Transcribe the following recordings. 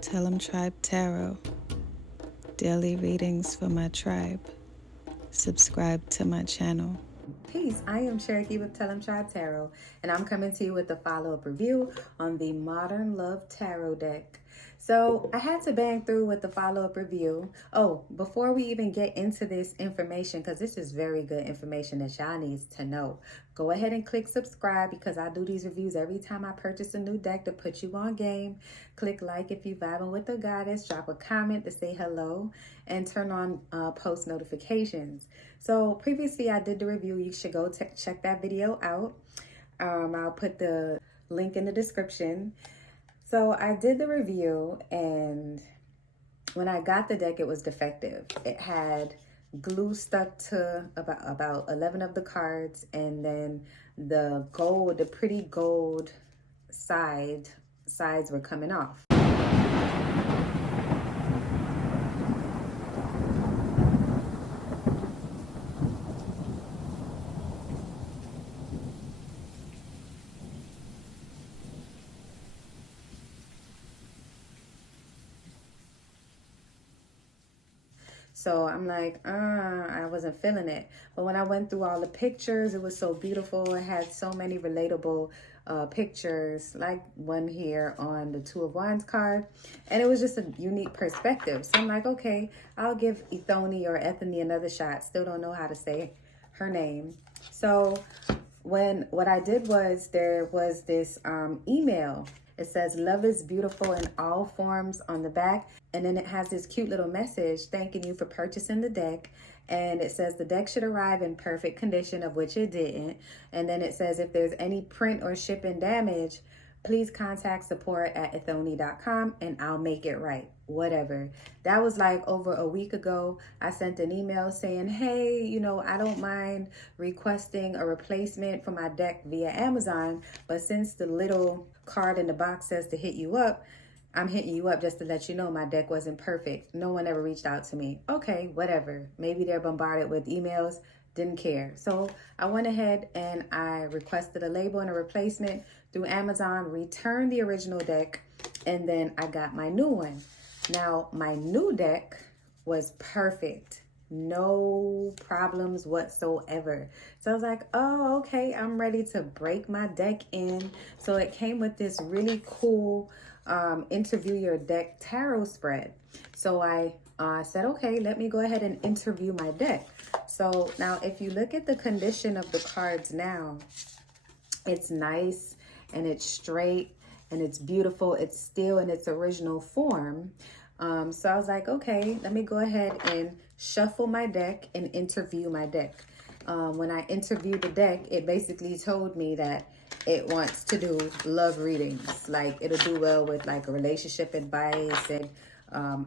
Tellemtribe Tarot, daily readings for my tribe. Subscribe to my channel. Peace. I am Cherokee with Tellemtribe Tarot, and I'm coming to you with a follow-up review on the Modern Love Tarot deck. So I had to bang through with the follow-up review. Oh, before we even get into this information, because this is very good information that y'all needs to know, go ahead and click subscribe because I do these reviews every time I purchase a new deck to put you on game. Click like if you vibing with the goddess, drop a comment to say hello, and turn on post notifications. So previously I did the review. You should go check that video out. I'll put the link in the description. So I did the review, and when I got the deck, it was defective. It had glue stuck to about 11 of the cards, and then the pretty gold sides were coming off. So I'm like, I wasn't feeling it. But when I went through all the pictures, it was so beautiful. It had so many relatable pictures, like one here on the Two of Wands card. And it was just a unique perspective. So I'm like, okay, I'll give Ethone or Ethony another shot. Still don't know how to say her name. So what I did was, there was this email. It says, love is beautiful in all forms on the back. And then it has this cute little message thanking you for purchasing the deck. And it says the deck should arrive in perfect condition, of which it didn't. And then it says, if there's any print or shipping damage, please contact support@ethone.com and I'll make it right. Whatever. That was like over a week ago. I sent an email saying, hey, I don't mind requesting a replacement for my deck via Amazon, but since the little card in the box says to hit you up, I'm hitting you up just to let you know my deck wasn't perfect. No one ever reached out to me. Okay, whatever. Maybe they're bombarded with emails. Didn't care. So I went ahead and I requested a label and a replacement through Amazon, returned the original deck, and then I got my new one. Now, my new deck was perfect. No problems whatsoever. So I was like, oh, okay, I'm ready to break my deck in. So it came with this really cool interview your deck tarot spread. So I said, okay, let me go ahead and interview my deck. So now if you look at the condition of the cards now, it's nice and it's straight and it's beautiful. It's still in its original form. So I was like, okay, let me go ahead and shuffle my deck and interview my deck. When I interviewed the deck, it basically told me that it wants to do love readings. Like, it'll do well with like a relationship advice and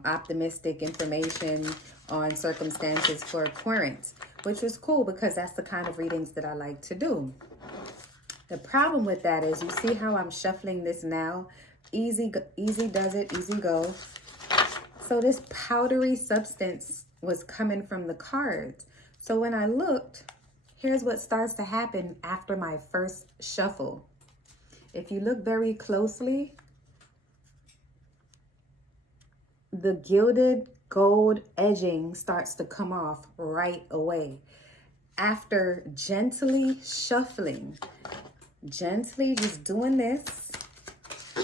optimistic information on circumstances for Aquarians, which was cool because that's the kind of readings that I like to do. The problem with that is, you see how I'm shuffling this now? Easy does it, easy go. So this powdery substance was coming from the cards. So when I looked, here's what starts to happen after my first shuffle. If you look very closely, the gilded gold edging starts to come off right away. After gently shuffling, gently just doing this,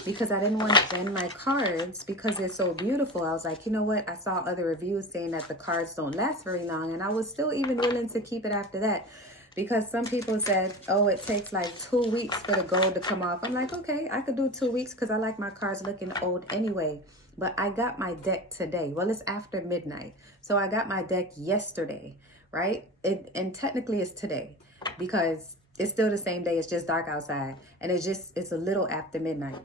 because I didn't want to bend my cards because they're so beautiful. I was like, you know what? I saw other reviews saying that the cards don't last very long, and I was still even willing to keep it after that, because some people said, oh, it takes like 2 weeks for the gold to come off. I'm like, okay, I could do 2 weeks because I like my cards looking old anyway. But I got my deck today. Well, it's after midnight. So I got my deck yesterday, right? And technically it's today because it's still the same day. It's just dark outside. And it's a little after midnight.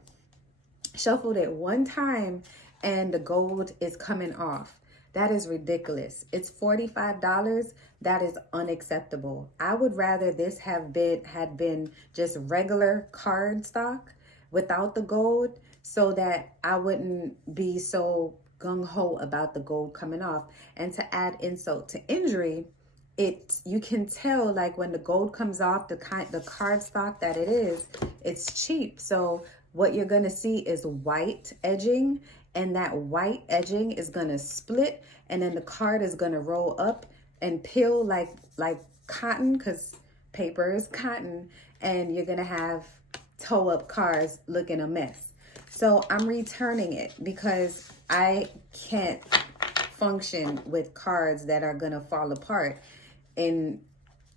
Shuffled it one time and the gold is coming off. That is ridiculous. It's $45. That is unacceptable. I would rather this had been just regular card stock without the gold, so that I wouldn't be so gung-ho about the gold coming off. And to add insult to injury, you can tell, like, when the gold comes off, the card stock that it is, it's cheap. So what you're going to see is white edging, and that white edging is going to split, and then the card is going to roll up and peel like cotton, because paper is cotton, and you're going to have toe up cards looking a mess. So I'm returning it because I can't function with cards that are going to fall apart in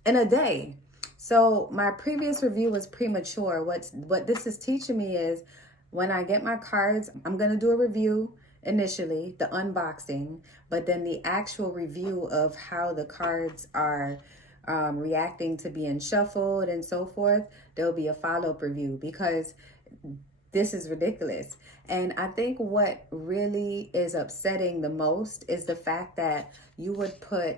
a day. So my previous review was premature. What this is teaching me is when I get my cards, I'm going to do a review initially, the unboxing, but then the actual review of how the cards are reacting to being shuffled and so forth. There'll be a follow-up review because this is ridiculous. And I think what really is upsetting the most is the fact that you would put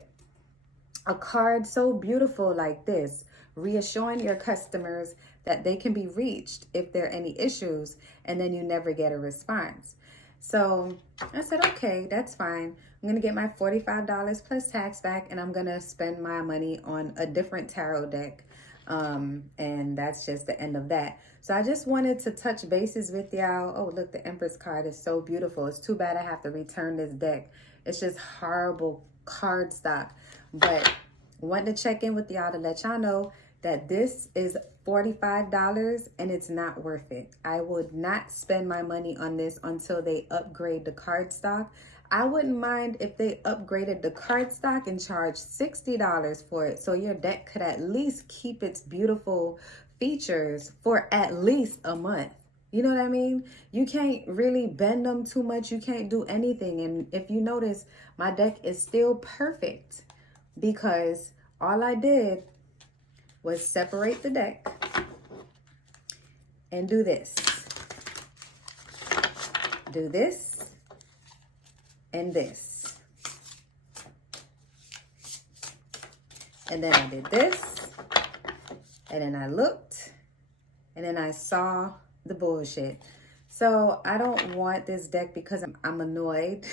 a card so beautiful like this, reassuring your customers that they can be reached if there are any issues, and then you never get a response. So I said, okay, that's fine. I'm going to get my $45 plus tax back, and I'm going to spend my money on a different tarot deck. And that's just the end of that. So I just wanted to touch bases with y'all. Oh, look, the Empress card is so beautiful. It's too bad I have to return this deck. It's just horrible card stock. But wanted to check in with y'all to let y'all know that this is $45 and it's not worth it. I would not spend my money on this until they upgrade the card stock. I wouldn't mind if they upgraded the card stock and charged $60 for it, so your deck could at least keep its beautiful features for at least a month. You know what I mean? You can't really bend them too much. You can't do anything. And if you notice, my deck is still perfect because all I did was separate the deck and do this, and this. And then I did this, and then I looked, and then I saw the bullshit. So I don't want this deck because I'm annoyed.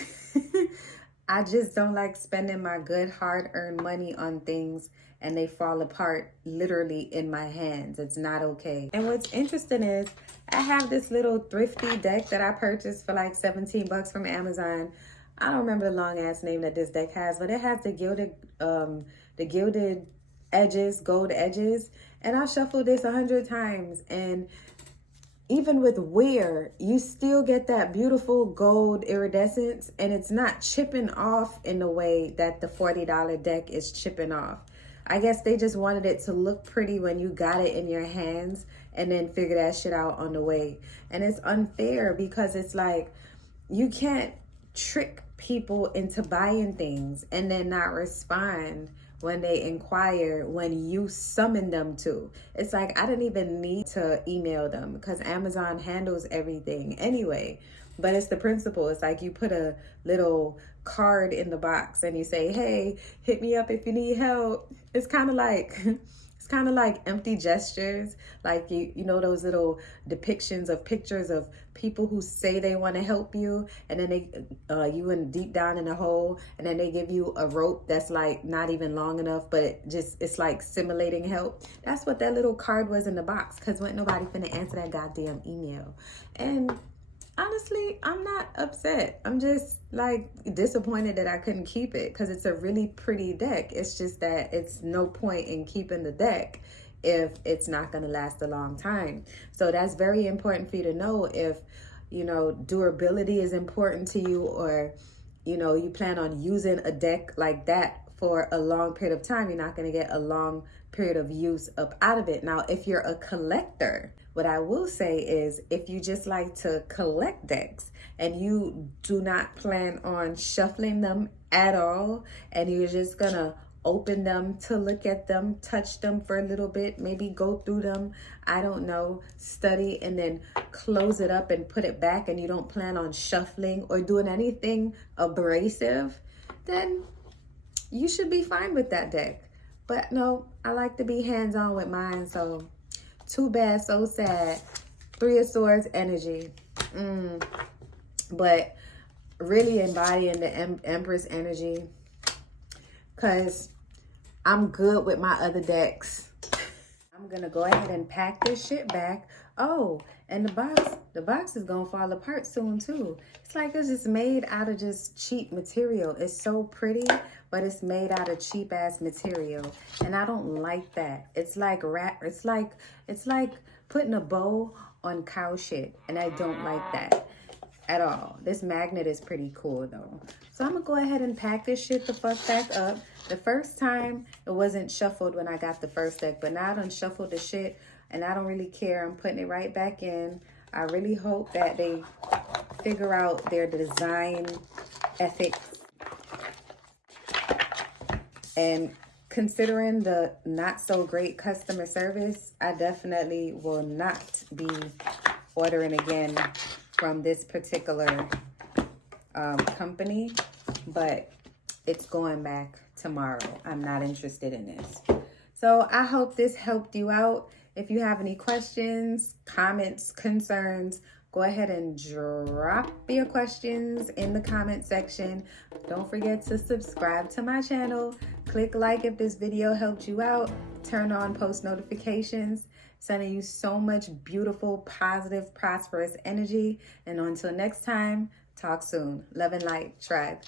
I just don't like spending my good hard-earned money on things and they fall apart literally in my hands. It's not okay. And what's interesting is I have this little thrifty deck that I purchased for like 17 bucks from Amazon. I don't remember the long ass name that this deck has, but it has the gilded edges, gold edges. And I shuffled this 100 times, and even with wear, you still get that beautiful gold iridescence, and it's not chipping off in the way that the $40 deck is chipping off. I guess they just wanted it to look pretty when you got it in your hands and then figure that shit out on the way. And it's unfair because it's like you can't trick people into buying things and then not respond when they inquire when you summon them to. It's like I didn't even need to email them because Amazon handles everything anyway. But it's the principle. It's like you put a little card in the box and you say, hey, hit me up if you need help. It's kind of like empty gestures. Like you know those little depictions of pictures of people who say they want to help you, and then they you went deep down in a hole, and then they give you a rope that's like not even long enough, but it's like simulating help. That's what that little card was in the box, because wasn't nobody finna answer that goddamn email. And honestly, I'm not upset. I'm just like disappointed that I couldn't keep it because it's a really pretty deck. It's just that it's no point in keeping the deck if it's not going to last a long time. So that's very important for you to know. If, you know, durability is important to you, or, you know, you plan on using a deck like that for a long period of time, you're not going to get a long period of use up out of it. Now, if you're a collector, what I will say is if you just like to collect decks and you do not plan on shuffling them at all, and you're just gonna open them to look at them, touch them for a little bit, maybe go through them, I don't know, study, and then close it up and put it back, and you don't plan on shuffling or doing anything abrasive, then you should be fine with that deck. But no, I like to be hands-on with mine, so too bad, so sad. Three of Swords energy. But really embodying the Empress energy, because I'm good with my other decks. I'm going to go ahead and pack this shit back. Oh, And the box is gonna fall apart soon too. It's like it's just made out of just cheap material. It's so pretty, but it's made out of cheap ass material, and I don't like that. It's like it's like putting a bow on cow shit, and I don't like that at all. This magnet is pretty cool though. So I'm gonna go ahead and pack this shit the fuck back up. The first time it wasn't shuffled when I got the first deck, but now I done shuffled the shit and I don't really care. I'm putting it right back in. I really hope that they figure out their design ethics. And considering the not so great customer service, I definitely will not be ordering again from this particular company, but it's going back tomorrow. I'm not interested in this. So I hope this helped you out. If you have any questions, comments, concerns, go ahead and drop your questions in the comment section. Don't forget to subscribe to my channel. Click like if this video helped you out. Turn on post notifications. Sending you so much beautiful, positive, prosperous energy. And until next time, talk soon. Love and light, tribe.